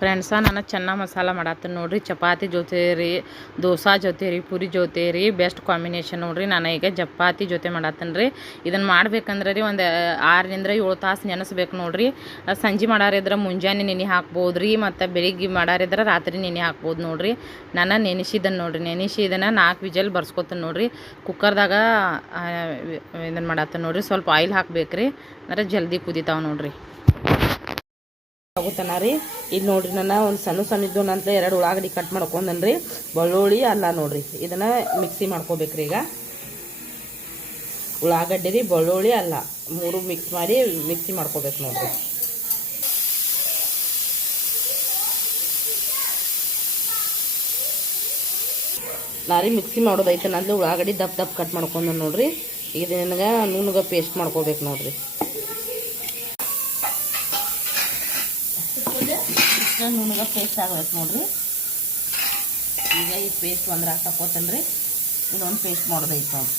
Friends ನಾನು ಚೆನ್ನಾಗಿ ಮಸಾಲ ಮಾಡತ್ತೀನಿ ನೋಡಿರಿ. ಚಪಾತಿ ಜೊತೆ ರೀ, ದೋಸೆ ಜೊತೆ ರೀ, ಪೂರಿ ಜೊತೆ ರೀ ಬೆಸ್ಟ್ ಕಾಂಬಿನೇಷನ್ ನೋಡಿರಿ. ನಾನು ಈಗ ಚಪಾತಿ ಜೊತೆ ಮಾಡತ್ತೀನಿ ರೀ. ಇದನ್ನು ಮಾಡ್ಬೇಕಂದ್ರೆ ರೀ ಒಂದು, ಆರರಿಂದ ಏಳು ತಾಸು ನೆನೆಸ್ಬೇಕು ನೋಡಿರಿ. ಸಂಜೆ ಮಾಡಾರಿದ್ರೆ ಮುಂಜಾನೆ ನೆನೆ ಹಾಕ್ಬೋದು ರೀ, ಮತ್ತು ಬೆಳಿಗ್ಗೆ ಮಾಡಾರಿದ್ರೆ ರಾತ್ರಿ ನೆನೆ ಹಾಕ್ಬೋದು ನೋಡಿರಿ. ನಾನು ನೆನೆಸಿದ್ದನ್ನು ನೋಡಿರಿ. ನೆನೆಸಿ ಇದನ್ನು ನಾಲ್ಕು ವಿಜಲ್ ಬರ್ಸ್ಕೊತೀನಿ ನೋಡಿರಿ. ಕುಕ್ಕರ್ದಾಗ ಇದನ್ನು ಮಾಡತ್ತೀನಿ ನೋಡಿರಿ. ಸ್ವಲ್ಪ ಆಯಿಲ್ ಹಾಕ್ಬೇಕು ರೀ ಅಂದ್ರೆ ಜಲ್ದಿ ಕುದಿತಾವೆ ನೋಡ್ರಿ. ಆಗುತ್ತಾನ ರೀ? ಇದು ನೋಡ್ರಿ ನಾನು ಒಂದು ಸಣ್ಣ ಸಣ್ಣ ನಂತರ ಎರಡು ಉಳ್ಳಾಗಡ್ಡಿ ಕಟ್ ಮಾಡ್ಕೊಂಡನ್ರಿ. ಬೆಳ್ಳುಳ್ಳಿ ಅಲ್ಲ ನೋಡ್ರಿ. ಇದನ್ನ ಮಿಕ್ಸಿ ಮಾಡ್ಕೋಬೇಕ್ರಿ ಈಗ. ಉಳ್ಳಾಗಡ್ಡಿ ರೀ, ಬೆಳ್ಳುಳ್ಳಿ ಅಲ್ಲ ಮೂರು ಮಿಕ್ಸ್ ಮಾಡಿ ಮಿಕ್ಸಿ ಮಾಡ್ಕೋಬೇಕು ನೋಡ್ರಿ. ನಾರಿ ಮಿಕ್ಸಿ ಮಾಡೋದೈತೆ, ನಂದು ಉಳ್ಳಾಗಡ್ಡಿ ದಪ್ಪ ದಪ್ಪ ಕಟ್ ಮಾಡ್ಕೊಂಡ ನೋಡ್ರಿ. ಇದು ನನಗೆ ನುಣ್ಣಗೆ ಪೇಸ್ಟ್ ಮಾಡ್ಕೋಬೇಕು ನೋಡ್ರಿ. ಇಷ್ಟ ನುಣ್ಣಗೆ ಪೇಸ್ಟ್ ಆಗಬೇಕು ನೋಡ್ರಿ. ಈಗ ಈ ಪೇಸ್ಟ್ ಒಂದ್ರ ತಕೋತಲ್ರಿ ಇನ್ನೊಂದು ಪೇಸ್ಟ್ ಮಾಡೋದೈತೆ ನೋಡ್ರಿ.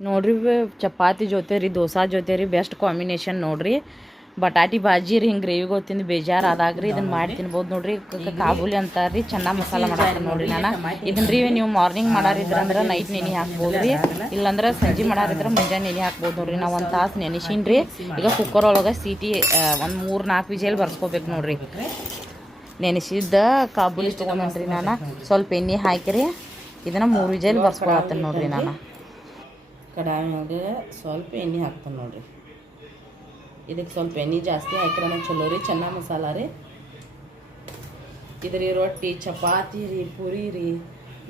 ನೋಡ್ರಿ, ಚಪಾತಿ ಜೊತೆ ರೀ, ದೋಸಾ ಜೊತೆ ರೀ ಬೆಸ್ಟ್ ಕಾಂಬಿನೇಷನ್ ನೋಡ್ರಿ. ಬಟಾಟಿ ಬಾಜಿ ರೀ, ಹಿಂಗೆ ಗ್ರೇವಿ ತಿಂದು ಬೇಜಾರು ಆದಾಗ ರೀ ಇದನ್ನ ಮಾಡಿ ತಿನ್ಬೋದು ನೋಡ್ರಿ ಕಾಬೂಲಿ ರೀ ಚೆನ್ನಾಗಿ ಮಸಾಲ ಮಾಡತ್ತೀನಿ ನೋಡ್ರಿ ನಾನು. ಇದನ್ನ ರೀ ನೀವು ಮಾರ್ನಿಂಗ್ ಮಾಡಾರಿದ್ರ ಅಂದ್ರೆ ನೈಟ್ ನೆನೆ ಹಾಕ್ಬೋದು ರೀ, ಇಲ್ಲಾಂದ್ರೆ ಸಂಜೆ ಮಾಡಾರಿದ್ರೆ ಮುಂಜಾನೆ ನೆನೆ ಹಾಕ್ಬೋದು ನೋಡ್ರಿ. ನಾವು ಒಂದು ತಾಸು ನೆನೆಸಿನ್ ರೀ, ಈಗ ಕುಕ್ಕರ್ ಒಳಗೆ ಸೀಟಿ ಒಂದು ಮೂರು ನಾಲ್ಕು ವಿಜಲ್ ಬರ್ಸ್ಕೋಬೇಕು ನೋಡ್ರಿ. ನೆನೆಸಿದ್ದ ಕಾಬೂಲಿ ತೊಗೊಂಡ್ರಿ ನಾನು, ಸ್ವಲ್ಪ ಎಣ್ಣೆ ಹಾಕಿರಿ, ಇದನ್ನು ಮೂರು ವಿಜಲ್ ಬರ್ಸ್ಕೊಳತ್ತೀನಿ ನೋಡ್ರಿ ನಾನು. ಕಡಾಯಿಯಾಗ ಸ್ವಲ್ಪ ಎಣ್ಣೆ ಹಾಕ್ತೇನೆ ನೋಡ್ರಿ. ಇದಕ್ಕೆ ಸ್ವಲ್ಪ ಎಣ್ಣೆ ಜಾಸ್ತಿ ಹಾಕಿದ್ರೆ ಚಲೋ ರೀ, ಚೆನ್ನ ಮಸಾಲ ರೀ. ಇದ್ರಿ ರೊಟ್ಟಿ, ಚಪಾತಿ ರೀ, ಪೂರಿ ರೀ.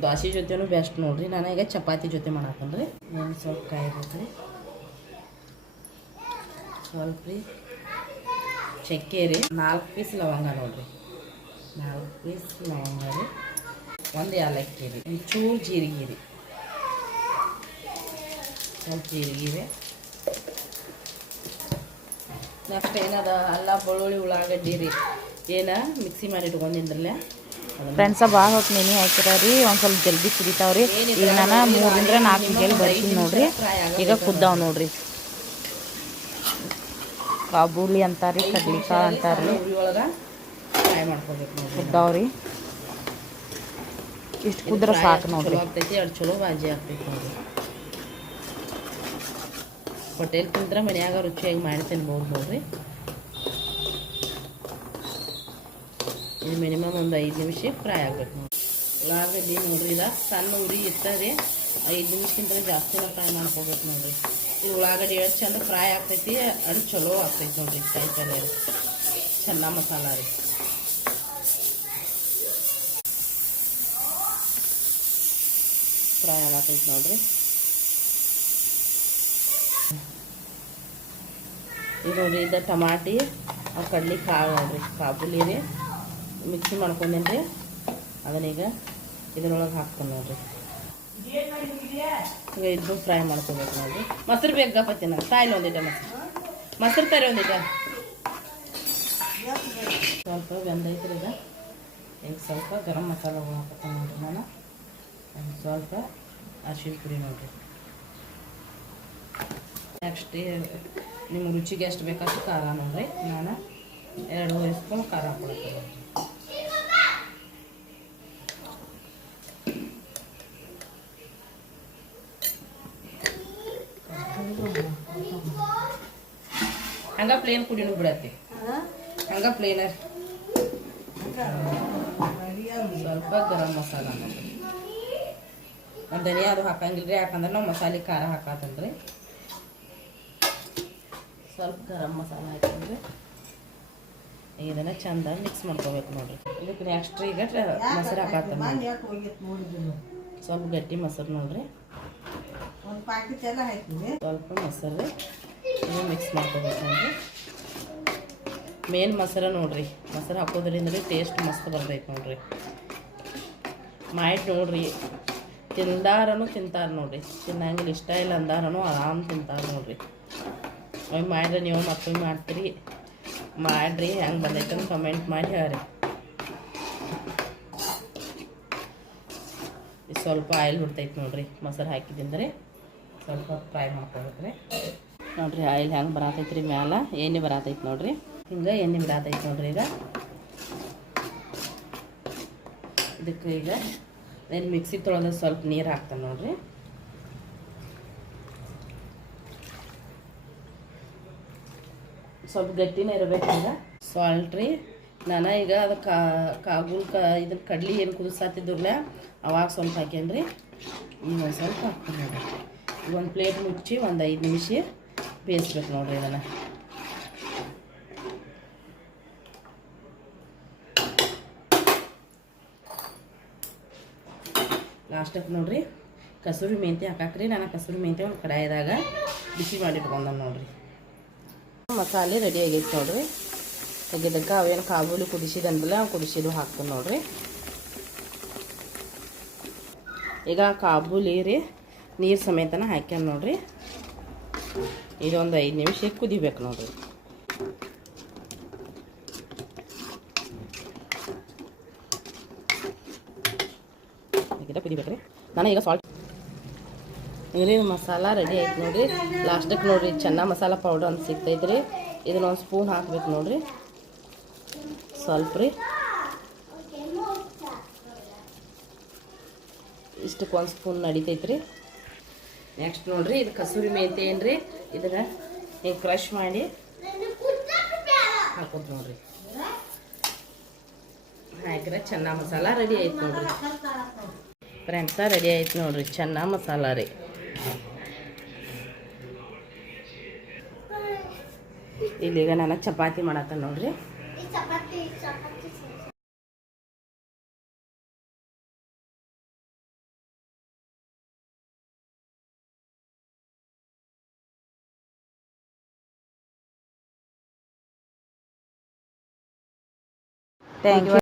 ದೋಸೆ ಜೊತೆನೂ ಬೆಸ್ಟ್ ನೋಡ್ರಿ, ನಾನು ಈಗ ಚಪಾತಿ ಜೊತೆ ಮಾಡತ್ತೇನೆ ರೀ. ನಾನು ಸ್ವಲ್ಪ ಕಾಯಿ ರೀ ಸ್ವಲ್ಪ ರೀ. ಚಕ್ಕೆ ರೀ. ನಾಲ್ಕು ಪೀಸ್ ಲವಂಗ ನೋಡ್ರಿ. ನಾಲ್ಕು ಪೀಸ್ ಲವಂಗ ರೀ. ಒಂದು ಏಲಕ್ಕಿ ರೀ. ಒಂಚೂರು ಜೀರಿಗೆ ರೀ. ಸ್ವಲ್ಪ ಜೀರಿಗೆ ನೆಕ್ಸ್ಟ್ ಏನದ ಅಲ್ಲ ಬೆಳ್ಳುಳ್ಳಿ ಉಳ್ಳಾಗಡ್ಡಿ ರೀ. ಏನ? ಮಿಕ್ಸಿ ಮಾಡಿ ಇಟ್ಕೊಂಡಿದ್ರಲ್ಲ? ಫ್ರೆಂಡ್ಸ ಭಾಳ ಹೊತ್ತು ನೆನೆ ಹಾಕಿರ ರೀ. ಒಂದು ಸ್ವಲ್ಪ ಜಲ್ದಿ ಕುದಿತಾವ್ರಿ ಈಗ ನಾನು ಮೂರಿಂದ ನಾಲ್ಕು ವಿಜಲ್ ಬರ್ತೀನಿ ನೋಡ್ರಿ. ಈಗ ಕುದ್ದಾವ್ ನೋಡ್ರಿ. ಕಾಬೂಲಿ ಅಂತಾರೆ ಕಡ್ಲಿಕಾಳು ಅಂತಾರಿ ಮಾಡ್ಕೋಬೇಕು ನೋಡ್ರಿ ಕುದ್ದಾವ್ರಿ. ಇಷ್ಟು ಕುದ್ರೆ ಸಾಕು ನೋಡ್ರಿ. ಚಲೋ ಭಾಜಿ ಹಾಕ್ಬೇಕು ನೋಡ್ರಿ. ಹೋಟೆಲ್ ತಿಂದ್ರೆ ಮನ್ಯಾಗ ರುಚಿಯಾಗಿ ಮಾಡಿ ತಿನ್ಬೋದು ನೋಡ್ರಿ. ಇದು ಮಿನಿಮಮ್ ಒಂದು ಐದು ನಿಮಿಷ ಫ್ರೈ ಆಗ್ಬೇಕು ನೋಡಿ ಉಳ್ಳಾಗಡ್ಡಿ ನೋಡ್ರಿ ಇಲ್ಲ ಸಣ್ಣ ಉರಿ ಇರ್ತದೆ ಐದು ನಿಮಿಷಕ್ಕಿಂತ ಜಾಸ್ತಿ ಫ್ರೈ ಮಾಡ್ಕೋಬೇಕು ನೋಡ್ರಿ. ಇದು ಉಳ್ಳಾಗಡ್ಡಿ ಎಷ್ಟು ಚಂದ ಫ್ರೈ ಆಗ್ತೈತಿ, ಅದು ಚಲೋ ಆಗ್ತೈತಿ ನೋಡ್ರಿ, ಕಾಯಿ ಪಲ್ಯ. ಚೆನ್ನ ಮಸಾಲ ರೀ. ಫ್ರೈ ಆಗತ್ತೈತಿ ನೋಡ್ರಿ. ಇದು ನೋಡ್ರಿ ಇದು ಟಮಾಟಿ ಕಡ್ಲಿ ಕಾಳು ನೋಡ್ರಿ, ಕಾಬುಲಿ ರೀ. ಮಿಕ್ಸಿ ಮಾಡ್ಕೊಂಡೇನು ರೀ ಅದನ್ನೀಗ ಇದ್ರೊಳಗೆ ಹಾಕ್ತೇನೆ ನೋಡ್ರಿ. ಈಗ ಇದು ಫ್ರೈ ಮಾಡ್ಕೋಬೇಕು ನೋಡ್ರಿ. ಮೊಸರು ಬೇಕಪ್ಪತ್ತಿ ನಾನು ತಾಯಿಲಿ ಒಂದಿಟ ಮೊಸರು. ಮೊಸರು ತರಿ ಒಂದಿಟ ಸ್ವಲ್ಪ ಬೆಂದೈತ್ರಿ ಈಗ. ಈಗ ಸ್ವಲ್ಪ ಗರಂ ಮಸಾಲ ಹಾಕತ್ತೆ ನೋಡ್ರಿ ನಾನು. ಸ್ವಲ್ಪ ಅರ್ಶಿನ ಪುಡಿ ನೋಡ್ರಿ. ನೆಕ್ಸ್ಟ್ ನಿಮ್ಮ ರುಚಿಗೆ ಎಷ್ಟು ಬೇಕಷ್ಟು ಖಾರ ನೋಡ್ರಿ. ನಾನು ಎರಡೂವರೆ ಸ್ಪೂನ್ ಖಾರ ಕೊಡ್ತೀನಿ ಹಂಗ ಪ್ಲೇನ್ ಕುಡಿನೂ ಬಿಡತ್ತೆ. ಹಂಗ ಪ್ಲೇನ್ ಸ್ವಲ್ಪ ಗರಂ ಮಸಾಲ ಧನಿಯಾದ್ರು ಹಾಕಂಗಿಲ್ರಿ, ಯಾಕಂದ್ರೆ ನಾವು ಮಸಾಲೆ ಖಾರ ಹಾಕತ್ತನ್ರಿ ಸ್ವಲ್ಪ ಗರಂ ಮಸಾಲ ಹಾಕಿದ್ರೆ ಇದನ್ನ ಚಂದ ಮಿಕ್ಸ್ ಮಾಡ್ಕೋಬೇಕು ನೋಡ್ರಿ. ಇದಕ್ಕೆ ನೆಕ್ಸ್ಟ್ ಈಗ ಮೊಸರು ಹಾಕತ್ತ ಸ್ವಲ್ಪ ಗಟ್ಟಿ ಮೊಸರು ನೋಡ್ರಿ. ಸ್ವಲ್ಪ ಮೊಸರು ಇದು ಮಿಕ್ಸ್ ಮಾಡ್ಕೋಬೇಕು ನೋಡ್ರಿ. ಮೇನ್ ಮೊಸರು ನೋಡ್ರಿ. ಮೊಸರು ಹಾಕೋದ್ರಿಂದ ಟೇಸ್ಟ್ ಮಸ್ತ್ ಬರ್ಬೇಕು ನೋಡ್ರಿ. ಮಾಡಿ ನೋಡ್ರಿ. ತಿಂದಾರನು ತಿಂತಾರೆ ನೋಡ್ರಿ. ತಿನ್ನಂಗಿಲ್ಲ. ಇಷ್ಟ ಇಲ್ಲ ಅಂದಾರನು ಆರಾಮ್ ತಿಂತಾರೆ ನೋಡ್ರಿ. ಒಮ್ಮೆ ಮಾಡಿದ್ರೆ ನೀವು ಮಕ್ಕಳು ಮಾಡ್ತೀರಿ. ಮಾಡಿರಿ, ಹೆಂಗೆ ಬಂದೈತೆ ಅಂತ ಕಮೆಂಟ್ ಮಾಡಿ ಹೇಳ್ರಿ. ಸ್ವಲ್ಪ ಆಯಿಲ್ ಬಿಡ್ತೈತೆ ನೋಡ್ರಿ, ಮೊಸರು ಹಾಕಿದಿಂದ್ರೆ. ಸ್ವಲ್ಪ ಫ್ರೈ ಮಾಡ್ಕೊಬೇಕ್ರಿ ನೋಡಿರಿ, ಆಯಿಲ್ ಹೆಂಗೆ ಬರತೈತ್ರಿ ಮ್ಯಾಲ, ಎಣ್ಣೆ ಬರತೈತೆ ನೋಡಿರಿ. ಹಿಂಗೆ ಎಣ್ಣೆ ಬಿಡತೈತೆ ನೋಡಿರಿ ಈಗ. ಇದಕ್ಕೆ ಈಗ, ಏನು ಮಿಕ್ಸಿ ತೊಳೆದ ಸ್ವಲ್ಪ ನೀರು ಹಾಕ್ತಾನೆ ನೋಡ್ರಿ. ಸ್ವಲ್ಪ ಗಟ್ಟಿನೇ ಇರಬೇಕು ಈಗ ಸಾಲ್ಟ್ ರೀ ನಾನು ಈಗ ಅದು ಕಾಗುಲ್ ಕ, ಇದ್ರ ಕಡ್ಲಿ ಏನು ಕುದಿಸಾತಿದ್ರಲ್ಲ ಅವಾಗ ಸ್ವಲ್ಪ ಹಾಕೇನ್ರಿ ಈಗ ಒಂದು ಸ್ವಲ್ಪ ಹಾಕ್ತೀನಿ ನೋಡಿರಿ. ಒಂದು ಪ್ಲೇಟ್ ಮುಚ್ಚಿ ಒಂದು ಐದು ನಿಮಿಷ ಬೇಯಿಸ್ಬೇಕು ನೋಡ್ರಿ ಇದನ್ನು. ಲಾಸ್ಟಕ್ಕೆ ನೋಡ್ರಿ, ಕಸೂರಿ ಮೆಂತ್ಯ ಹಾಕಾಕ್ರಿ. ನಾನು ಕಸೂರಿ ಮೆಂತ್ಯ ಒಂದು ಕಡಾಯಿದಾಗ ಬಿಸಿ ಮಾಡಿ ನೋಡಿರಿ ನೋಡ್ರಿ. ಮಸಾಲೆ ರೆಡಿ ಆಗೈತೆ ನೋಡ್ರಿ. ತೆಗೆದಕ್ಕೆ ಅವೇನು ಕಾಬೂಲಿ ಕುದಿಸಿದ ಅಂದಲ್ಲ ಕುದಿಸಿದ್ದು ಹಾಕ್ತೀನಿ ನೋಡ್ರಿ. ಈಗ ಕಾಬೂಲಿ ರೀ, ನೀರು ಸಮೇತನ ಹಾಕ್ಯಾನ ನೋಡ್ರಿ. ಇದೊಂದು ಐದು ನಿಮಿಷ ಕುದಿಬೇಕು ನೋಡ್ರಿ. ಕುದಿಬೇಕ್ರಿ. ನಾನು ಈಗ ಸಾಲ್ಟ್ ಈಗ ಮಸಾಲ ರೆಡಿ ಆಯ್ತು ನೋಡಿರಿ ಲಾಸ್ಟಕ್ಕೆ ನೋಡಿ, ಚೆನ್ನ ಮಸಾಲ ಪೌಡರ್ ಅಂತ ಸಿಗ್ತೈತೆ ರೀ. ಇದನ್ನ ಒಂದು ಸ್ಪೂನ್ ಹಾಕ್ಬೇಕು ನೋಡಿರಿ. ಸ್ವಲ್ಪ ರೀ. ಇಷ್ಟಕ್ಕೆ ಒಂದು ಸ್ಪೂನ್ ನಡಿತೈತೆ ರೀ. ನೆಕ್ಸ್ಟ್ ನೋಡಿರಿ, ಇದು ಕಸೂರಿ ಮೇಂತೆ ಏನು ರೀ? ಇದನ್ನ ಹಿಂಗೆ ಕ್ರಶ್ ಮಾಡಿ ಹಾಕೋದು ನೋಡಿರಿ. ಹಾಕಿದ್ರೆ ಚೆನ್ನ ಮಸಾಲ ರೆಡಿ ಆಯ್ತು ನೋಡಿರಿ. ಫ್ರೆಂಡ್ಸ ರೆಡಿ ಆಯ್ತು ನೋಡಿರಿ, ಚೆನ್ನ ಮಸಾಲ ರೀ. ಇಲ್ಲೀಗ ನಾನು ಚಪಾತಿ ಮಾಡತ್ತ ನೋಡ್ರಿ. Chapati chapati thank you